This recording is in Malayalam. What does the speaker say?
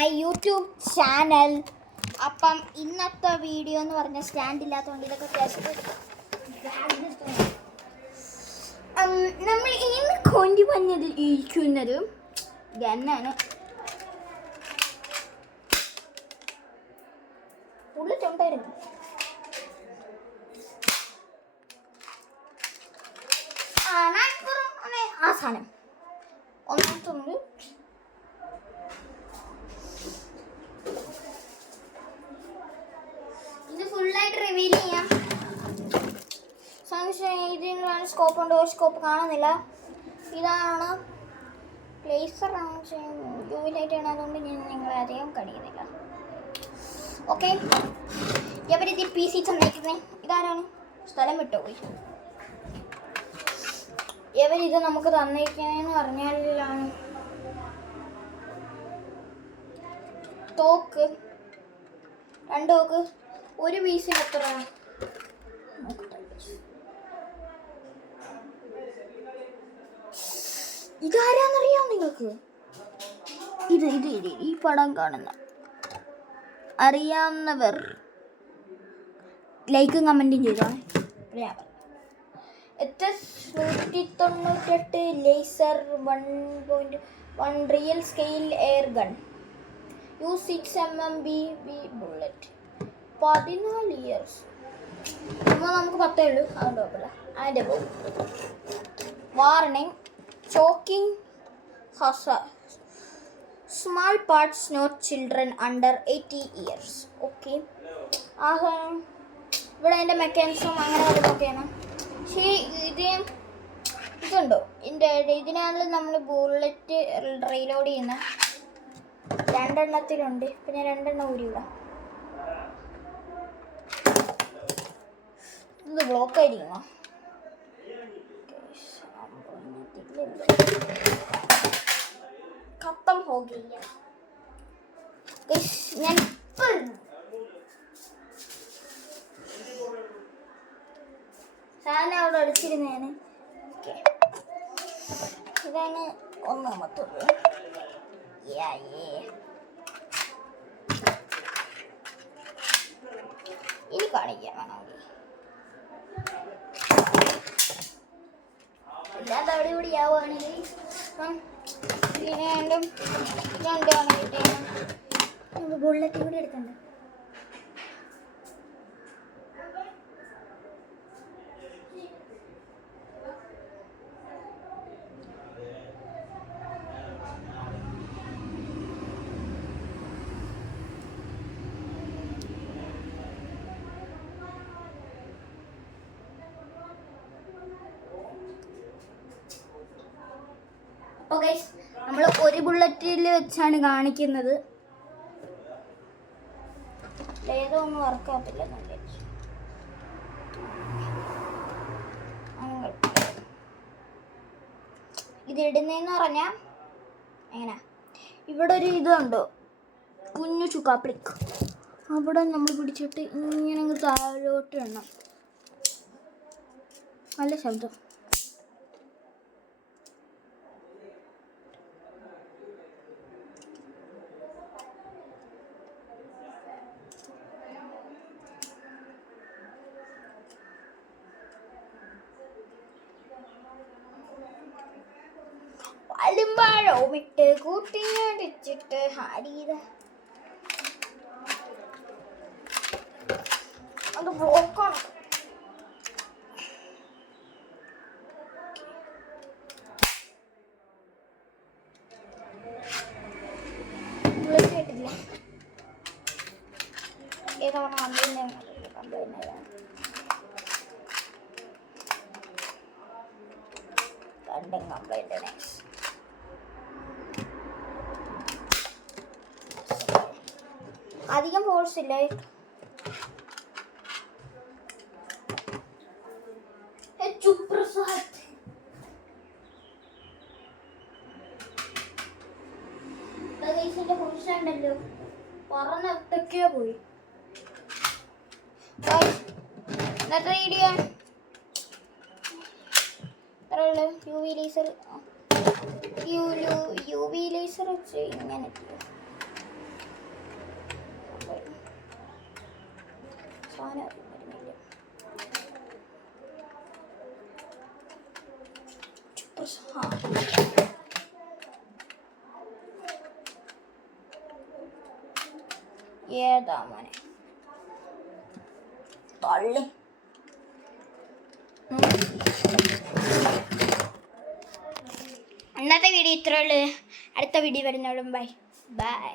My YouTube channel. അപ്പം ഇന്നത്തെ വീഡിയോ എന്ന് പറഞ്ഞാൽ സ്റ്റാൻഡ് ഇല്ലാത്തതുകൊണ്ട് ഇതൊക്കെ നമ്മൾ ഇന്ന് കൊണ്ടുവന്നതിൽ ഇരിക്കുന്നത് ഗന്നാണ്. ഉള്ളിട്ടുണ്ടായിരുന്നു. ആ സാധനം ഒന്നാമത്തൊന്ന് ഇത് ഫുള്ളായിട്ട് റിവീൽ ചെയ്യാം. ഇതിനാണ് സ്കോപ്പ് ഉണ്ട്, ഒരു സ്കോപ്പ് കാണുന്നില്ല. ഇതാണ് ലേസർ ജോയിലായിട്ടാണ്, അതുകൊണ്ട് ഞാൻ നിങ്ങളെ അധികം കഴിയുന്നില്ല. ഓക്കെ, എവരിത് പി സി തന്നേക്കുന്നത് ഇതാരാണ്? സ്ഥലം വിട്ടുപോയി. എവരിത് നമുക്ക് തന്നിരിക്കുന്നതെന്ന് പറഞ്ഞാലാണ് തോക്ക്, 2 തോക്ക്, ഒരു പീസിന് എത്ര? ഇതാരാന്നറിയാം നിങ്ങൾക്ക്? ഇത് ഈ പടം കാണുന്ന അറിയാവുന്നവർ ലൈക്കും കമൻറ്റും ചെയ്തോ. 198 laser 1.1 real scale air gun, use 6mm bullet, 14 years. നമുക്ക് 10 ഉള്ളൂ, അതുകൊണ്ട് കുഴപ്പമില്ല. അതിൻ്റെ പോകും. Warning, choking hazard, small parts, not children under 80 years. Okay, ആ ഇവിടെ അതിൻ്റെ മെക്കാനിസം അങ്ങനെ വരുന്നൊക്കെയാണ്. പക്ഷേ ഇതുണ്ടോ ഇതിനാണല്ലോ നമ്മൾ ബുള്ളറ്റ് റീലോഡ് ചെയ്യുന്ന 2 എണ്ണത്തിലുണ്ട്. പിന്നെ 2 എണ്ണം ഊരിവിടാം. ഇത് ബ്ലോക്ക് ആയിരിക്കുമോ? ഖത്തം ഹോ ഗയ. ഞാൻ സാധനം അവിടെ അടിച്ചിരുന്നേന്. ഇതാണ് ഒന്നാമത്തത്. ഇനി കാണിക്കാം വേണമെങ്കിൽ. ഇല്ലാത്ത അവിടെ കൂടി ആവുകയാണെങ്കിൽ രണ്ടാണ് കിട്ടിയത്. ബുള്ളറ്റ് കൂടി എടുക്കണ്ട. അപ്പോൾ ഗൈസ്, നമ്മൾ ഒരു ബുള്ളറ്റിൽ വെച്ചാണ് കാണിക്കുന്നത്. ഏതോ ഒന്നും വർക്കാകത്തില്ല. ഇത് ഇടുന്നതെന്ന് പറഞ്ഞാൽ എങ്ങനെ, ഇവിടെ ഒരു ഇതുണ്ടോ കുഞ്ഞു ചുക്കാപ്പിളിക്ക്, അവിടെ നമ്മൾ പിടിച്ചിട്ട് ഇങ്ങനെ താഴോട്ട് ഇടണം. നല്ല ശബ്ദം. പഴമിട്ട് കൂട്ടിയടിച്ചിട്ട് ഹാരിത അത് ബ്ലോക്കാണ്. കേട്ടില്ല ഏതാ കംപ്ലൈന്റ് അധികം ഫോഴ്സ് ഇല്ല. ഉണ്ടല്ലോ പറഞ്ഞൊക്കെ പോയി. ഇന്നത്തെ വീഡിയോ യു വി ലേസർ വെച്ച് ഇങ്ങനെ സാധനം വരുന്നില്ല. ഏതാ മോനെ പള്ളി. ഇന്നത്തെ വീഡിയോ ഇത്രയുള്ളൂ. അടുത്ത വീഡിയോ വരുന്നോളും ബൈ ബൈ.